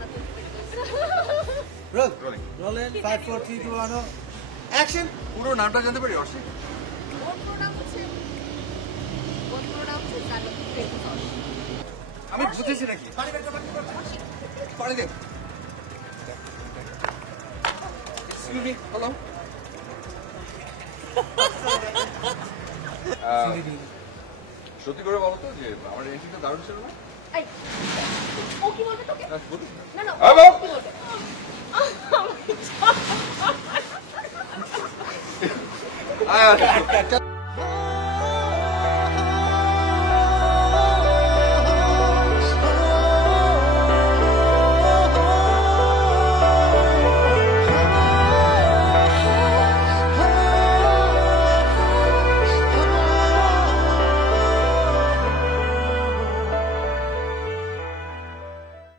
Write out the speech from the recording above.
Jannatul Ferdous. রোলেন 5 4 3 2 1 action. পুরো নামটা জানতে পারি অর্ষি? ওর পুরো নাম হচ্ছে জান্নাতুল ফেরদৌস। আমি বুঝেছি নাকি? পানি দে। Excuse me, hello. সত্যি করে বলো তো যে আমার এন্ট্রিটা দারুণ ছিল না? এই, ও কি বলবে তোকে? বলিস না। না না, আয় ও বাবা। কি বলবে? আয়, আয়।